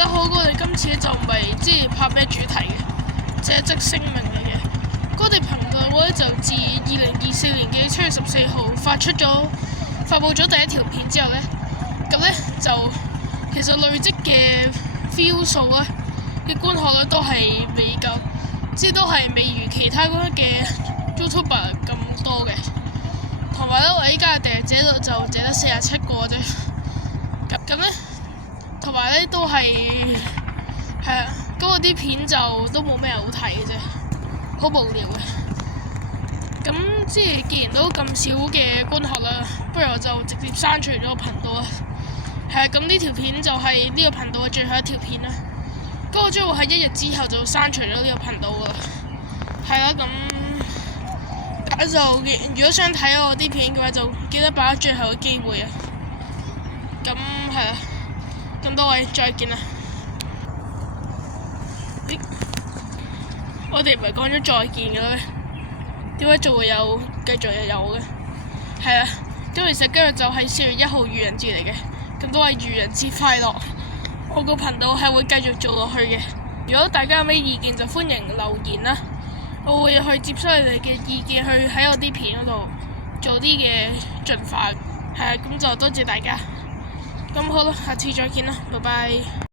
家好，我哋今次就唔係即係拍咩主題嘅，即係即聲明嚟嘅。我哋頻道咧就自2024年嘅7月14號發布咗第一條片之後呢，咁呢就其實累積嘅 view 數咧嘅觀看率都係未夠，即係都係未如其他嗰啲嘅 YouTuber 咁多嘅。同埋呢，我依家嘅訂者就淨得47個啫。咁呢，同埋呢都係啊，嗰啲片就都冇咩好睇嘅啫，好無聊嘅。咁即係既然都咁少嘅觀看啦，不如我就直接刪除咗個頻道啦。係啊，咁呢條片就係呢個頻道嘅最後一條片啦。咁我將會喺1日之後就刪除咗呢個頻道噶啦。係啦，咁就如果想睇我啲片嘅話，就記得把握最後嘅機會啊。咁係啊，咁多位再見啦。我哋唔係講咗再見嘅咩？點解仲會有繼續又有嘅？係啊，咁其實今日就係4月1號愚人節嚟嘅，咁都係愚人節快樂。我個頻道係會繼續做落去嘅。如果大家有咩意見就歡迎留言啦，我會去接收你哋嘅意見，去喺我啲片嗰度做啲嘅進化。係啊，咁就多謝大家。咁好啦，下次再見啦，拜拜。